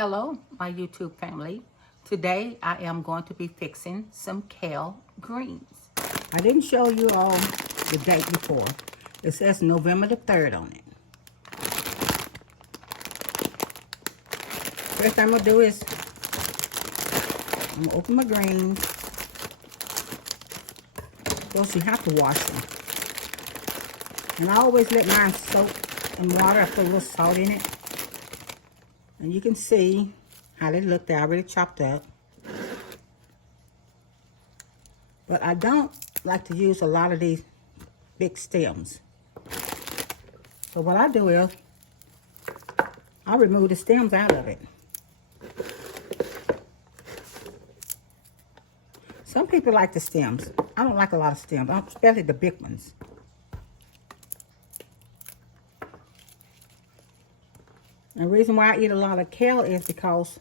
Hello, my YouTube family. Today I am going to be fixing some kale greens. I didn't show you all the date before. It says November the 3rd on it. First thing I'm going to do is I'm going to open my greens. Of course, you have to wash them. And I always let mine soak in water. I put a little salt in it. And you can see how they look. They're already chopped up. But I don't like to use a lot of these big stems. So what I do is, I remove the stems out of it. Some people like the stems. I don't like a lot of stems, especially the big ones. And the reason why I eat a lot of kale is because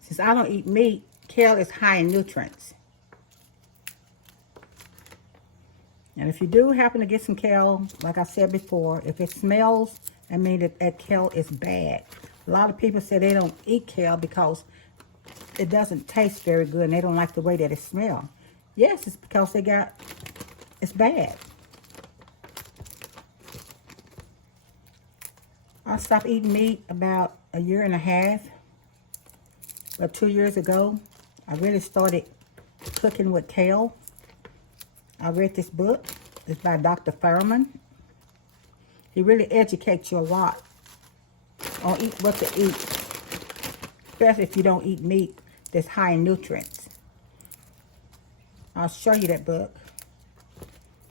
since I don't eat meat, kale is high in nutrients. And if you do happen to get some kale, like I said before, if it smells, that means that kale is bad. A lot of people say they don't eat kale because it doesn't taste very good and they don't like the way that it smells. Yes, it's because it's bad. I stopped eating meat about a year and a half. But 2 years ago, I really started cooking with kale. I read this book. It's by Dr. Farman. He really educates you a lot on what to eat, especially if you don't eat meat that's high in nutrients. I'll show you that book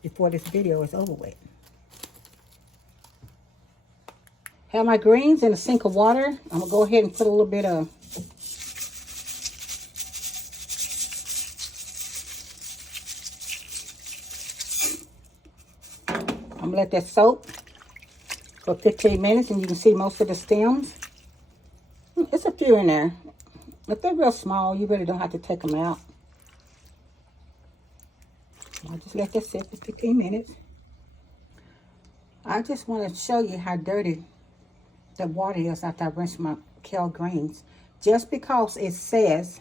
before this video is over with. Have my greens in a sink of water. I'm going to go ahead and put a little bit of I'm going to let that soak for 15 minutes, and you can see most of the stems. It's a few in there. If they're real small, you really don't have to take them out. I'll just let that sit for 15 minutes. I just want to show you how dirty the water is after I rinse my kale greens. Just because it says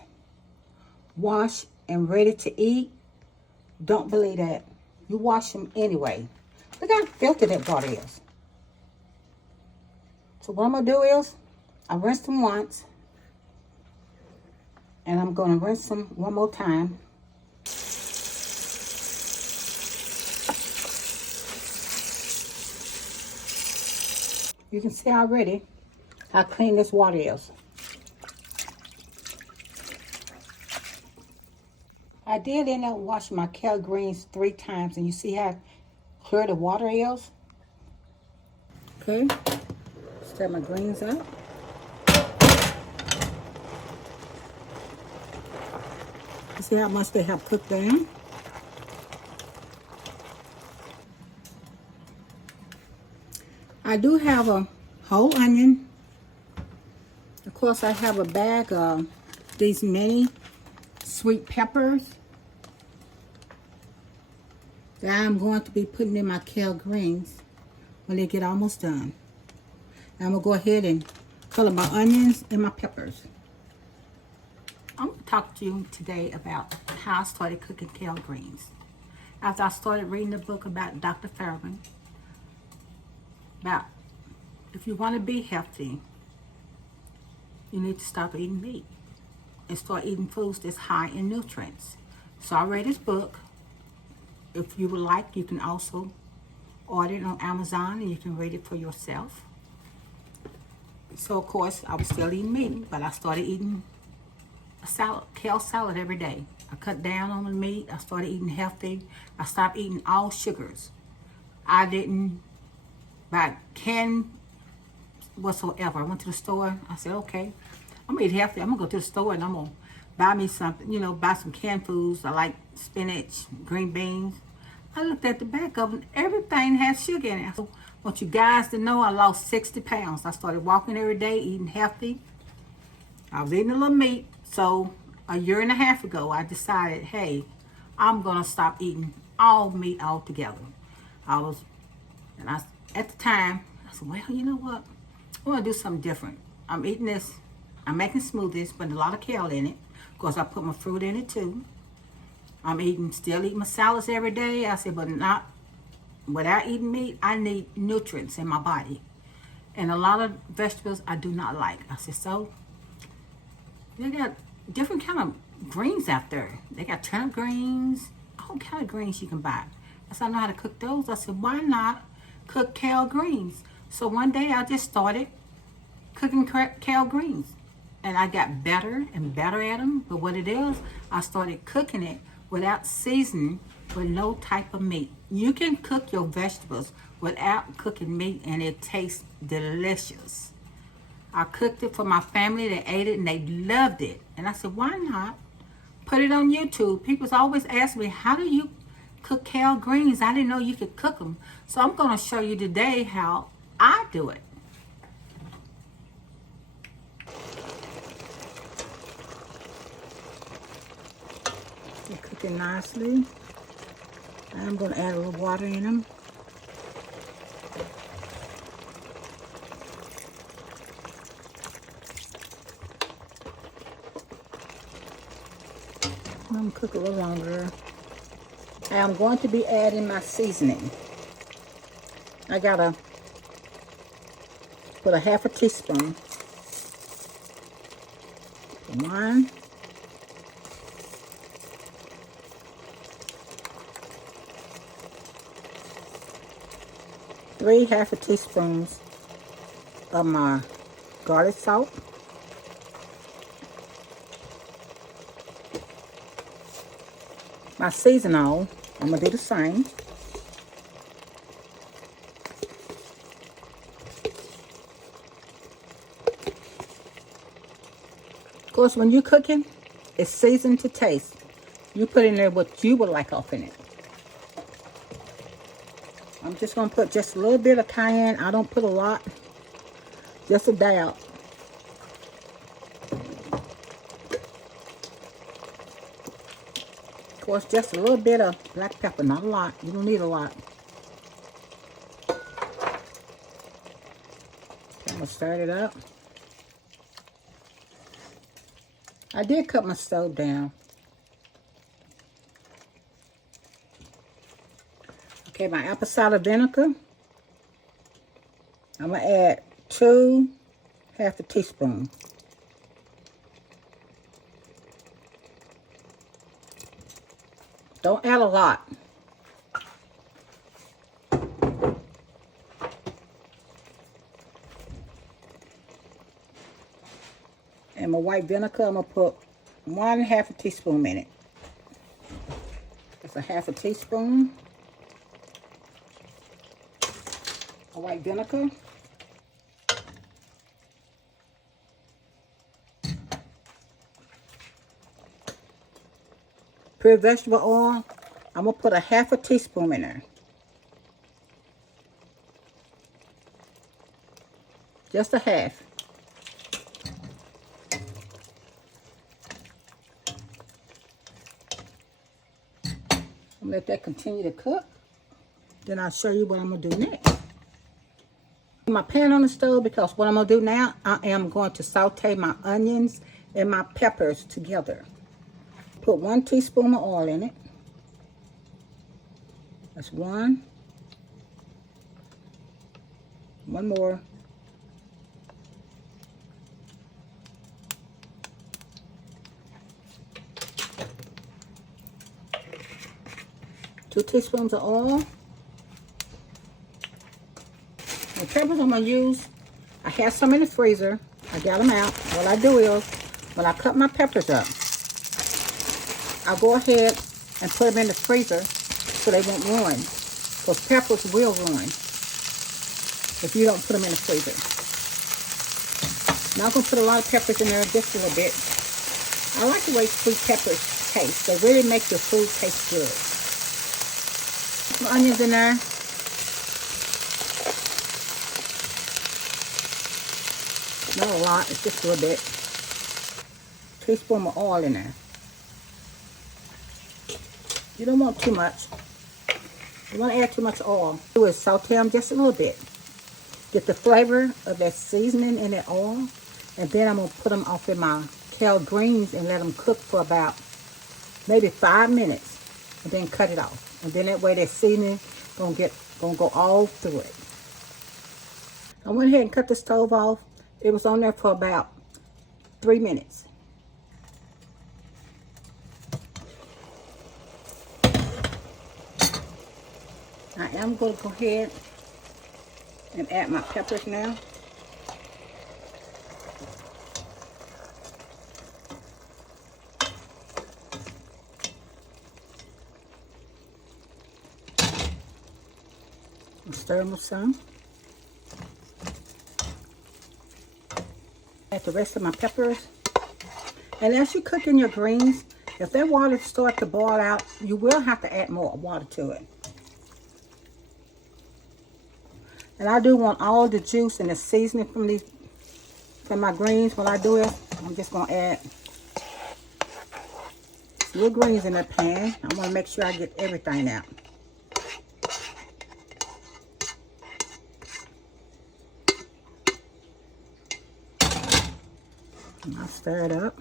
wash and ready to eat, don't believe that. You wash them anyway. Look how filthy that water is. So what I'm going to do is, I rinsed them once. And I'm going to rinse them one more time. You can see already how clean this water is. I did end up washing my kale greens 3 times, and you see how clear the water is. Okay, stir my greens up. You see how much they have cooked down. I do have a whole onion. Of course, I have a bag of these mini sweet peppers that I'm going to be putting in my kale greens when they get almost done. I'm going to go ahead and color my onions and my peppers. I'm going to talk to you today about how I started cooking kale greens. After I started reading the book about Dr. Farman, about if you want to be healthy, you need to stop eating meat and start eating foods that's high in nutrients. So I read this book. If you would like, you can also order it on Amazon and you can read it for yourself. So of course, I was still eating meat, but I started eating a salad, kale salad every day. I cut down on the meat. I started eating healthy. I stopped eating all sugars. I didn't buy canned whatsoever. I went to the store. I said, okay, I'm gonna eat healthy. I'm gonna go to the store and I'm gonna buy me something, buy some canned foods. I like spinach, green beans. I looked at the back of them. Everything has sugar in it. So I want you guys to know I lost 60 pounds. I started walking every day, eating healthy. I was eating a little meat. So a year and a half ago, I decided, hey, I'm gonna stop eating all meat altogether. At the time, I said, well, you know what? I want to do something different. I'm eating this I'm making smoothies, putting a lot of kale in it. Of course, I put my fruit in it too. Still eating my salads every day. I said, but not without eating meat. I need nutrients in my body, and a lot of vegetables I do not like. I said, so they got different kind of greens out there. They got turnip greens, all kind of greens you can buy. I said, I know how to cook those. I said, why not cook kale greens? So one day I just started cooking kale greens, and I got better and better at them. But what it is, I started cooking it without seasoning, with no type of meat. You can cook your vegetables without cooking meat, and it tastes delicious. I cooked it for my family. They ate it and they loved it. And I said, why not put it on YouTube? People's always ask me, how do you cook kale greens? I didn't know you could cook them. So I'm going to show you today how I do it. They're cooking nicely. I'm going to add a little water in them. I'm going to cook a little longer. I'm going to be adding my seasoning. I got to put a half a teaspoon. 1. 3 half a teaspoons of my garlic salt. My seasonal, I'm going to do the same. Of course, when you're cooking, it's seasoned to taste. You put in there what you would like off in it. I'm just going to put just a little bit of cayenne. I don't put a lot. Just a dab. Of course, just a little bit of black pepper. Not a lot. You don't need a lot. I'm going to stir it up. I did cut my stove down. Okay, my apple cider vinegar. I'm going to add 2 half a teaspoon. Don't add a lot. And my white vinegar, I'm going to put 1 half a teaspoon in it. That's a half a teaspoon. A white vinegar. Pure vegetable oil, I'm going to put a half a teaspoon in there. Just a half. I'm going to let that continue to cook. Then I'll show you what I'm going to do next. My pan on the stove, because what I'm going to do now, I am going to saute my onions and my peppers together. Put 1 teaspoon of oil in it. That's 1. 1 more. Two teaspoons of oil. The peppers I'm going to use, I have some in the freezer. I got them out. What I do is, when I cut my peppers up, I'll go ahead and put them in the freezer so they won't ruin. Because peppers will ruin if you don't put them in the freezer. Now I'm going to put a lot of peppers in there, just a little bit. I like the way sweet peppers taste. They really make your food taste good. Some onions in there. Not a lot, it's just a little bit. Teaspoon of oil in there. You don't want too much. You want to add too much oil. Do is saute them just a little bit. Get the flavor of that seasoning in that oil. And then I'm going to put them off in my kale greens and let them cook for about maybe 5 minutes. And then cut it off. And then that way that seasoning gonna go all through it. I went ahead and cut the stove off. It was on there for about 3 minutes. I am going to go ahead and add my peppers now. Stir them with some. Add the rest of my peppers. And as you cook in your greens, if that water starts to boil out, you will have to add more water to it. And I do want all the juice and the seasoning from my greens. When I do it, I'm just gonna add little greens in the pan. I want to make sure I get everything out. And I'll stir it up.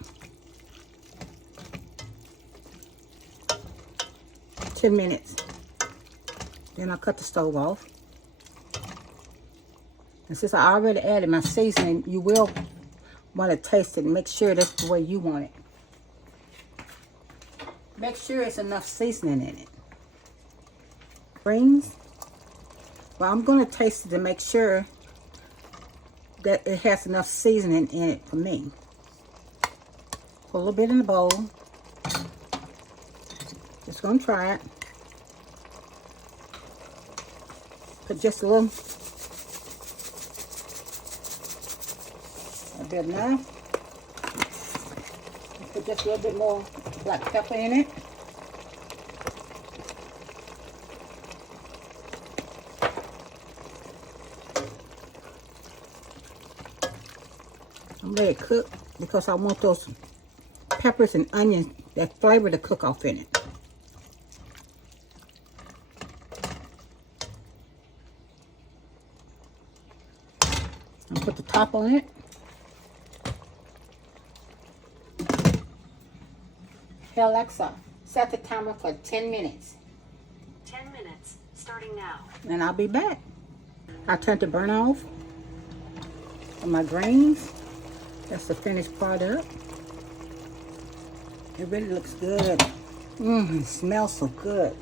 10 minutes. Then I'll cut the stove off. And since I already added my seasoning, you will want to taste it and make sure that's the way you want it. Make sure it's enough seasoning in it. Greens. Well, I'm going to taste it to make sure that it has enough seasoning in it for me. Put a little bit in the bowl. Just going to try it. Put just a little. A bit enough. Put just a little bit more black pepper in it. I'm letting it cook because I want those peppers and onions, that flavor to cook off in it. And put the top on it. Hey Alexa, set the timer for 10 minutes. 10 minutes, starting now. And I'll be back. I turned the burner off on my greens. That's the finished product. It really looks good. It smells so good.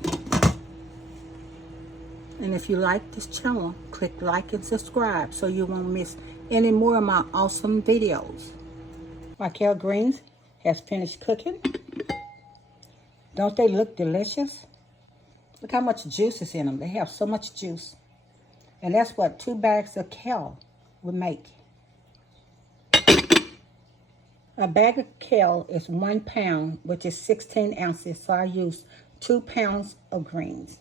And if you like this channel, click like and subscribe so you won't miss any more of my awesome videos. My kale greens has finished cooking. Don't they look delicious? Look how much juice is in them. They have so much juice. And that's what 2 bags of kale would make. A bag of kale is 1 pound, which is 16 ounces. So I use 2 pounds of greens.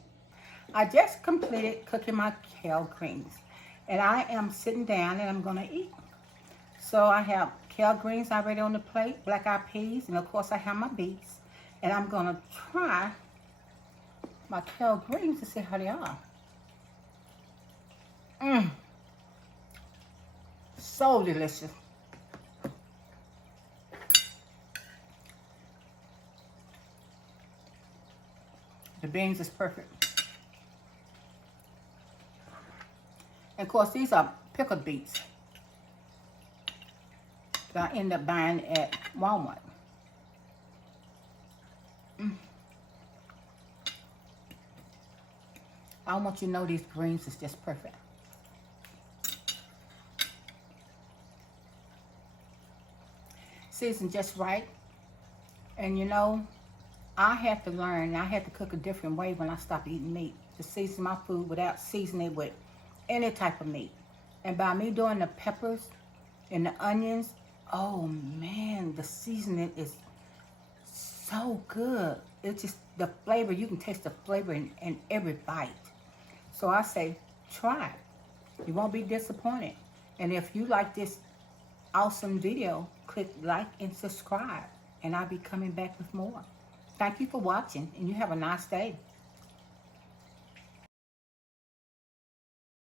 I just completed cooking my kale greens. And I am sitting down and I'm going to eat. So I have kale greens already on the plate, black eyed peas, and of course I have my beets. And I'm going to try my kale greens to see how they are. So delicious. The beans is perfect. And of course, these are pickled beets that I end up buying at Walmart. I want you to know these greens is just perfect. Seasoned just right. And you know, I had to learn, I had to cook a different way when I stopped eating meat. To season my food without seasoning it with any type of meat. And by me doing the peppers and the onions, oh man, the seasoning is so good. It's just the flavor, you can taste the flavor in every bite. So I say, try it. You won't be disappointed. And if you like this awesome video, click like and subscribe. And I'll be coming back with more. Thank you for watching, and you have a nice day.